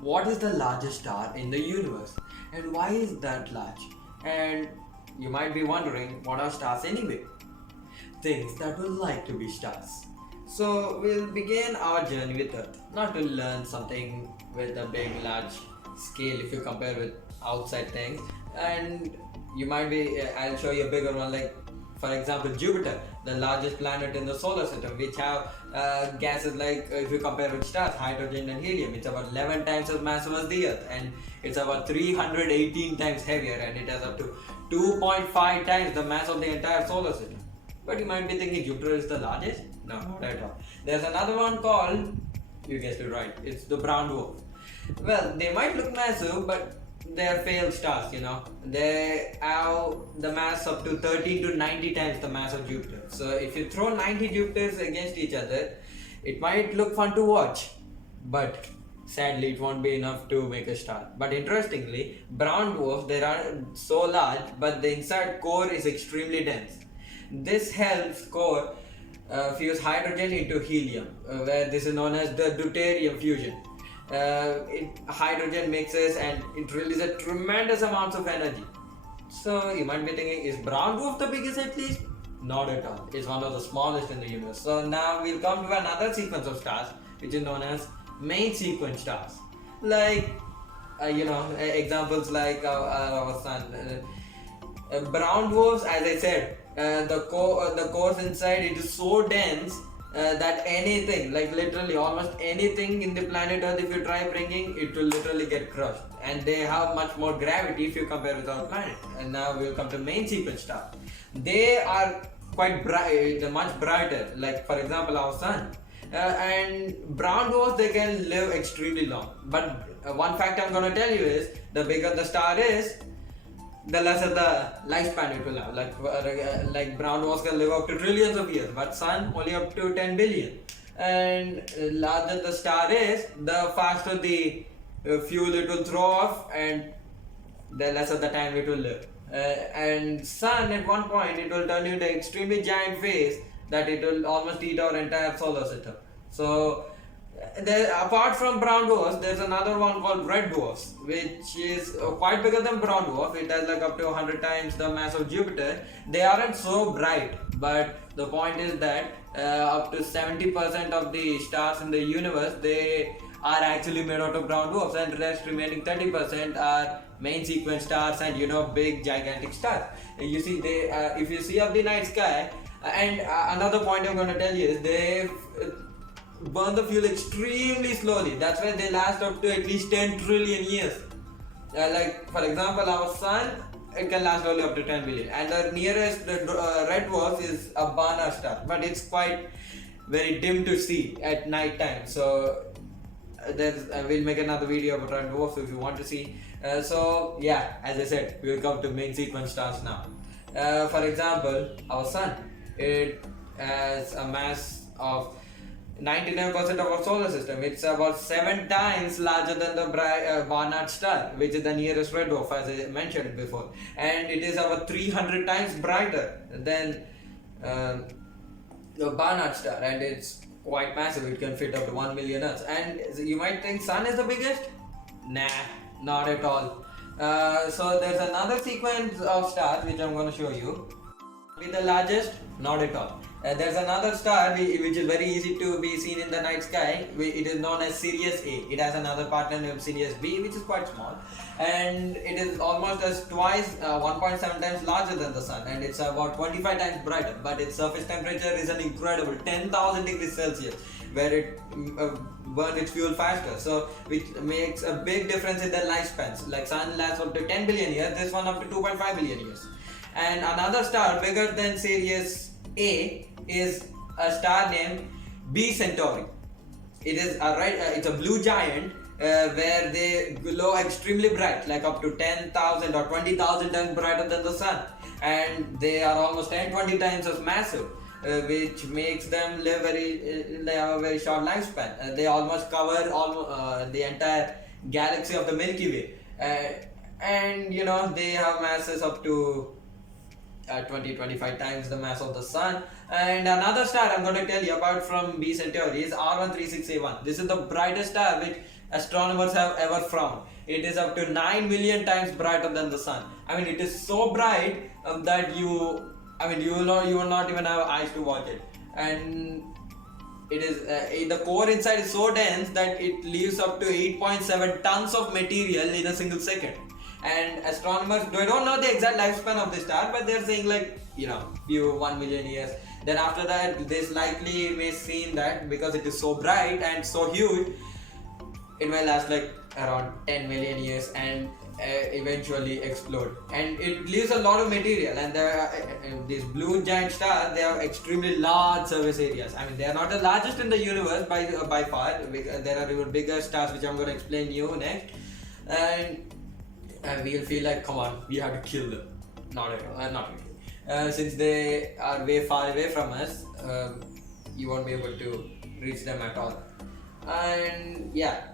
what is the largest star in the universe and why is that large? And you might be wondering, what are stars anyway? Things that would like to be stars. So we'll begin our journey with Earth, not to learn something with a big, large scale if you compare with outside things. And you might be, I'll show you a bigger one, like for example Jupiter, the largest planet in the solar system, which have gases like if you compare with stars, hydrogen and helium. It's about 11 times as massive as the Earth, and it's about 318 times heavier, and it has up to 2.5 times the mass of the entire solar system. But you might be thinking Jupiter is the largest? No, not at all. There's another one called, you guessed it right, it's the brown dwarf. Well, they might look massive, but they're failed stars, you know. They have the mass up to 13 to 90 times the mass of Jupiter. So if you throw 90 Jupiters against each other, it might look fun to watch, but sadly it won't be enough to make a star. But interestingly, brown dwarfs, they are so large, but the inside core is extremely dense. This helps core fuse hydrogen into helium, where this is known as the deuterium fusion. Hydrogen mixes and it releases tremendous amounts of energy. So you might be thinking, is brown dwarf the biggest at least? Not at all. It's one of the smallest in the universe. So now we'll come to another sequence of stars, which is known as main sequence stars. Like examples like our sun. Brown dwarfs, as I said, the cores inside, it is so dense that anything, like literally almost anything in the planet Earth, if you try bringing, it will literally get crushed. And they have much more gravity if you compare with our planet. And now we'll come to main sequence star. They are quite bright, much brighter. Like for example, our sun. And brown dwarfs, they can live extremely long. But one fact I'm gonna tell you is, the bigger the star is, the lesser the lifespan it will have. Like brown dwarfs can live up to trillions of years, but sun only up to 10 billion. And larger the star is, the faster the fuel it will throw off, and the lesser the time it will live. And sun, at one point, it will turn into an extremely giant phase that it will almost eat our entire solar system. So apart from brown dwarfs, there's another one called red dwarfs, which is quite bigger than brown dwarf. It has like up to 100 times the mass of Jupiter. They aren't so bright, but the point is that up to 70% of the stars in the universe, they are actually made out of brown dwarfs, and the rest remaining 30% are main sequence stars and big gigantic stars. You see, they if you see up the night sky, and another point I'm going to tell you is they burn the fuel extremely slowly. That's why they last up to at least 10 trillion years. Like for example, our sun, it can last only up to 10 billion, and the nearest red dwarf is a Barnard star, but it's quite very dim to see at night time. So we'll make another video about red dwarfs if you want to see. So yeah, as I said, we'll come to main sequence stars now. For example, our sun, it has a mass of 99% of our solar system. It's about 7 times larger than the Barnard star, which is the nearest red dwarf, as I mentioned before, and it is about 300 times brighter than the Barnard star, and it's quite massive. It can fit up to 1 million Earths. And you might think sun is the biggest? Nah, not at all. So there's another sequence of stars which I'm going to show you. With the largest? Not at all. There's another star which is very easy to be seen in the night sky. It is known as Sirius A. It has another partner named Sirius B, which is quite small, and it is almost as twice, 1.7 times larger than the sun, and it's about 25 times brighter. But its surface temperature is an incredible 10,000 degrees Celsius, where it burns its fuel faster, so which makes a big difference in their lifespans. Like sun lasts up to 10 billion years, this one up to 2.5 billion years. And another star bigger than Sirius A is a star named B Centauri. It is it's a blue giant where they glow extremely bright, like up to 10,000 or 20,000 times brighter than the sun, and they are almost 10-20 times as massive, which makes them live they have a very short lifespan. They almost cover the entire galaxy of the Milky Way, and they have masses up to 20-25 times the mass of the sun. And another star I'm going to tell you about from B Centauri is R136A1. This is the brightest star which astronomers have ever found. It is up to 9 million times brighter than the sun. I mean, it is so bright that you will not even have eyes to watch it. And it is the core inside is so dense that it leaves up to 8.7 tons of material in a single second. And astronomers, they don't know the exact lifespan of the star, but they're saying like, few 1 million years. Then after that, this likely may seem that because it is so bright and so huge, it may last like around 10 million years and eventually explode. And it leaves a lot of material. And there are, these blue giant stars, they have extremely large surface areas. I mean, they are not the largest in the universe by far. There are even bigger stars, which I'm going to explain you next. And we'll feel like, come on, we have to kill them. Not at all, not really. Since they are way far away from us, you won't be able to reach them at all. And yeah,